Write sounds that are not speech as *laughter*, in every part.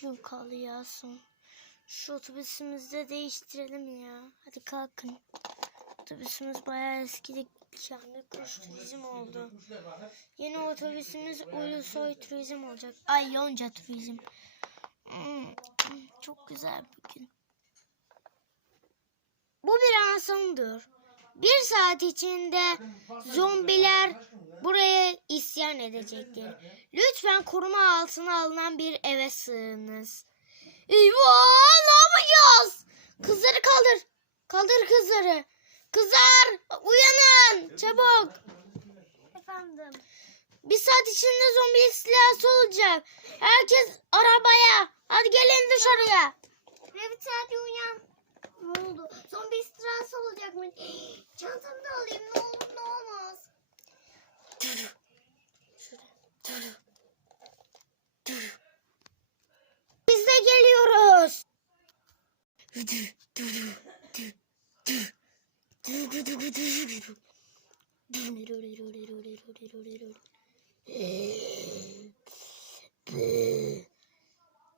gün kaldı ya son. Şu otobüsümüzü de değiştirelim ya. Hadi kalkın. Otobüsümüz bayağı eskidi. Yani kuş turizm oldu. Yeni otobüsümüz Ulusoy turizm olacak. Ay Yonca turizm. Hmm, Çok güzel bir gün. Bu bir ansondur. Bir saat içinde zombiler buraya isyan edecektir. Lütfen koruma altına alınan bir eve sığınız. Eyvah ne yapacağız? Kızları kaldır. Kaldır kızları. Kızlar uyanın çabuk. Efendim. Bir saat içinde zombi istilası olacak. Herkes arabaya. Hadi gelin dışarıya. Revit hadi uyan. Ne oldu? Zombi istilası olacak mı? Çantamı da alayım ne olur ne olmaz. Biz de geliyoruz.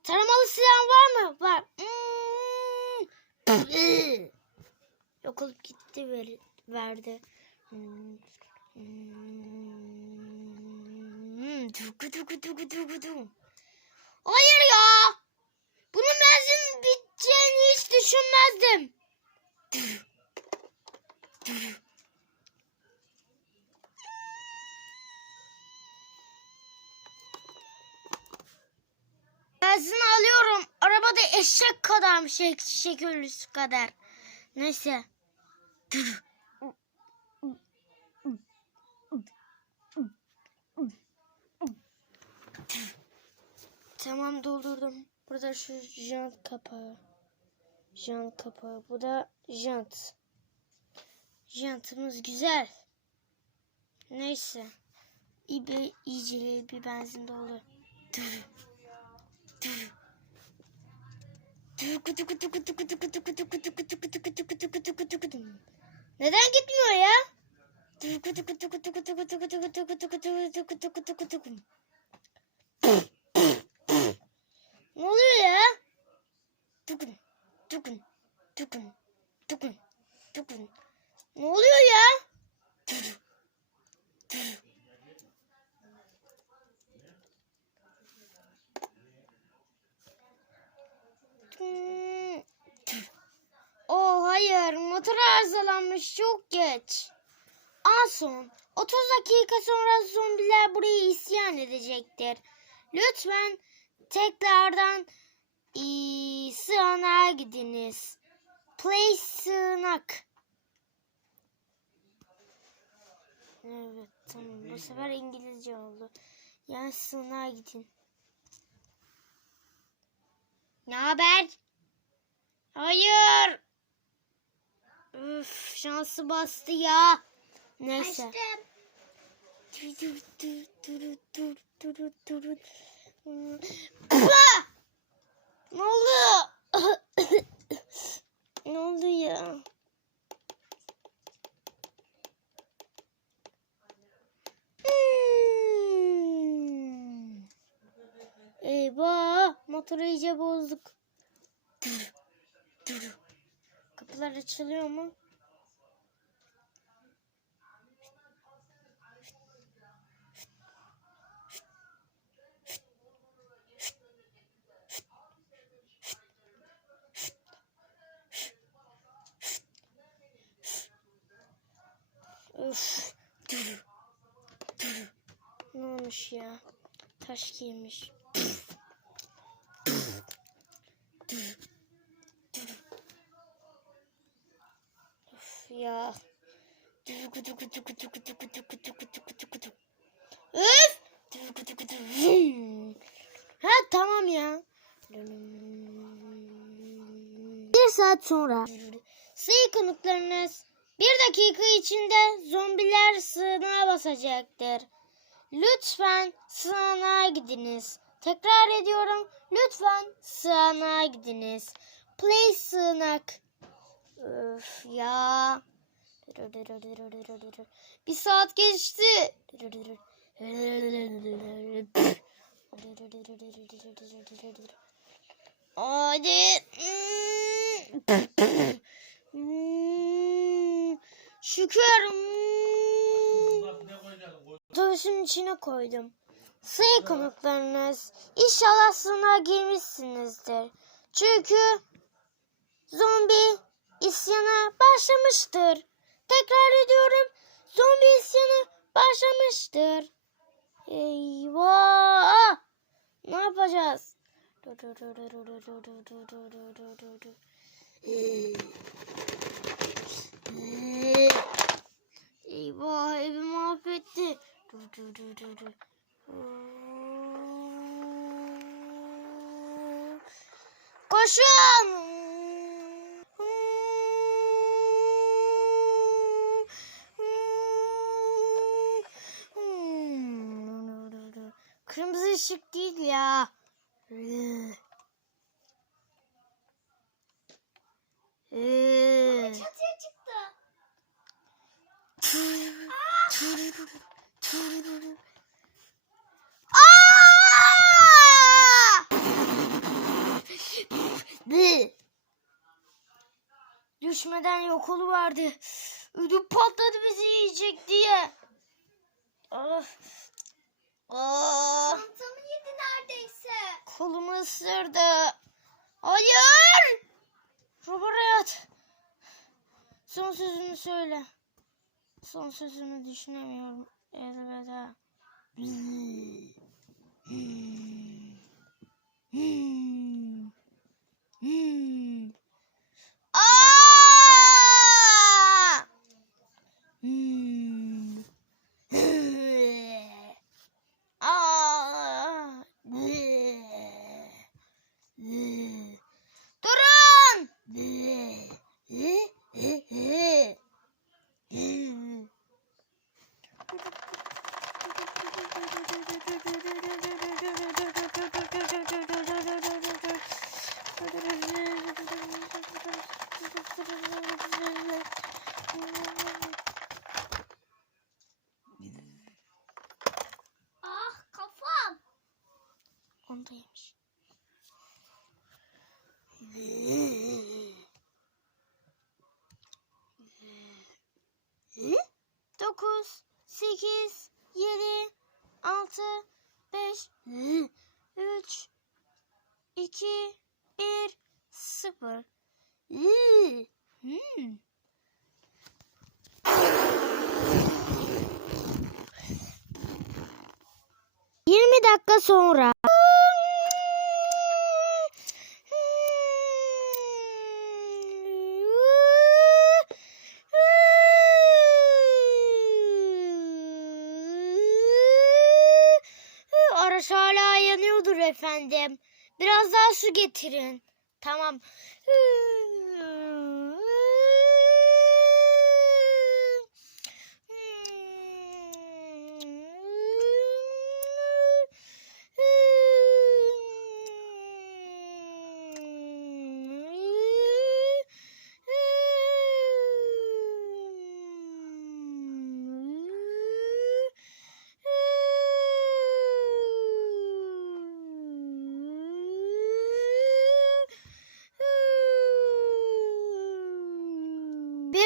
Taramalı silah var mı? Var. Hmm. Yok olup gitti ver, verdi. Hmm. Hayır ya. Bunun benzin biteceğini hiç düşünmezdim. Benzin alıyorum. Arabada eşek kadarmış. Eşek ölüsü kadar. Neyse. Tamam doldurdum. Burada şu jant kapağı. Jant kapağı. Bu da jant. Jantımız güzel. Neyse. İyi bir, iyiceli bir benzin dolu. Dur. Dur. Neden gitmiyor ya? Ne oluyor ya? Tukun, tukun, tukun, tukun, tukun. Ne oluyor ya? Hmm. Oh hayır motor arızalanmış çok geç. Ason 30 dakika sonra zombiler buraya isyan edecektir. Lütfen tekrardan ee, sığınağa gidiniz. Play sığınak. Evet tamam bu sefer İngilizce oldu. Yani sığınağa gidin. Ne haber? Hayır. Üf, şansı bastı ya. Neyse. Açtım. Dur, dur, dur, dur, dur, dur, dur, dur. Ne oldu? *coughs* ne oldu ya? Hmm. Eyvah, motoru iyice bozduk. Dur, dur. Kapılar açılıyor mu? Üf. Dur. Dur. Ne olmuş ya? Taş giymiş. Vum. Ha tamam ya. Bir saat sonra. Konuklarınız bir dakika içinde zombiler sığınağa basacaktır. Lütfen sığınağa gidiniz. Tekrar ediyorum. Lütfen sığınağa gidiniz. Play sığınak. Öf ya. Bir saat geçti. Hadi. Şükür. Otobüsün içine koydum. Sayı konuklarınız. İnşallah sınava girmişsinizdir. Çünkü zombi isyanı başlamıştır. Tekrar ediyorum. Zombi isyanı başlamıştır. Eyvah! Ne yapacağız? Dur, dur, dur, dur, değil ya. Ee. Çatıya çıktı. Düşmeden yok vardı. Ödüm patladı bizi yiyecek diye. Of. Çantamı yedi neredeyse. kolumu ısırdı. Hayır. Robert. Son sözünü söyle. Son sözümü düşünemiyorum. Elveda. *laughs* Ah, Ondaymış. *laughs* 9, 8, 7, 6, 5, 3, 2, 1, 0. Hmm. dakika sonra. Daha su getirin. Tamam.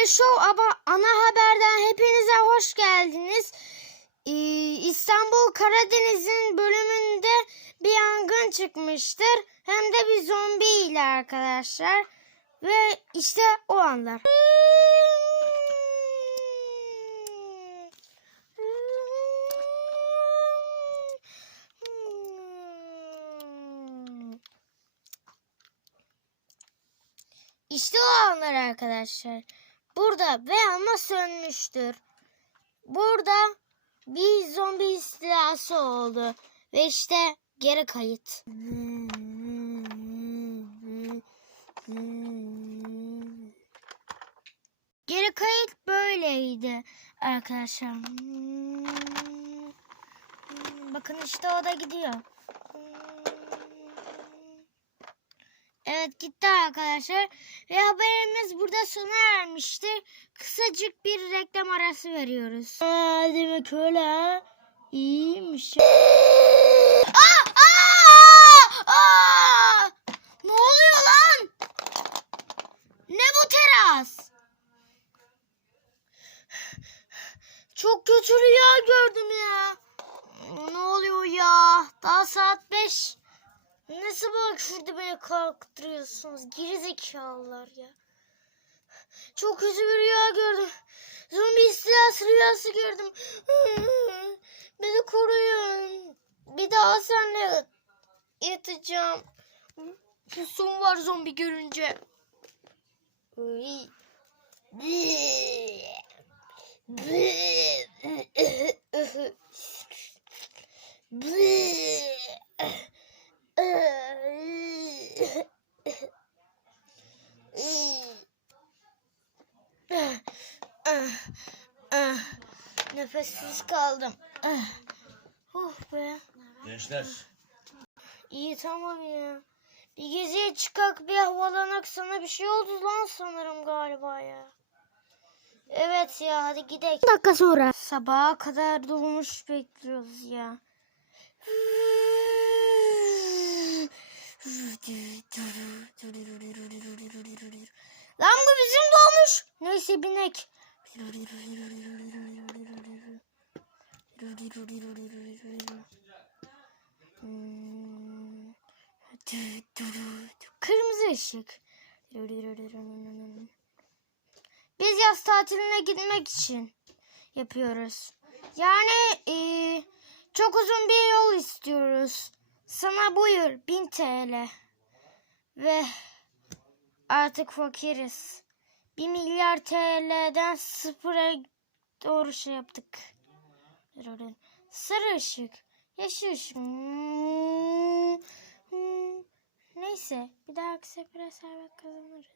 Show ama ana haberden hepinize hoş geldiniz. Ee, İstanbul Karadeniz'in bölümünde bir yangın çıkmıştır. Hem de bir zombi ile arkadaşlar. Ve işte o anlar. İşte o anlar arkadaşlar. Burada ve ama sönmüştür. Burada bir zombi istilası oldu. Ve işte geri kayıt. Geri kayıt böyleydi arkadaşlar. Bakın işte o da gidiyor. Evet gitti arkadaşlar. Ve haberimiz burada sona ermiştir. Kısacık bir reklam arası veriyoruz. Aa, demek öyle iyiymiş. Aa, aa, aa! Ne oluyor lan? Ne bu teras? Çok kötü rüya gördüm ya. Ne oluyor ya? Daha saat 5. Nasıl bak şurada beni kalktırıyorsunuz? Geri ya. Çok kötü bir rüya gördüm. Zombi istilası rüyası gördüm. *laughs* Beni koruyun. Bir daha seninle yatacağım. Pusum var zombi görünce. Uy. *laughs* Nefessiz kaldım. Oh be. Gençler, İyi tamam ya. Bir geziye çıkak bir havalanak sana bir şey oldu lan sanırım galiba ya. Evet ya hadi gidelim. dakika sonra. Sabaha kadar durmuş bekliyoruz ya. Lan bu bizim doğmuş. Neyse binek. Kırmızı ışık. Biz yaz tatiline gitmek için yapıyoruz. Yani eee, çok uzun bir yol istiyoruz. Sana buyur 1000 TL. Ve artık fakiriz. 1 milyar TL'den sıfıra doğru şey yaptık. Sarı ışık. Yeşil ışık. Hmm, hmm. Neyse bir dahaki sefere servet kazanırız.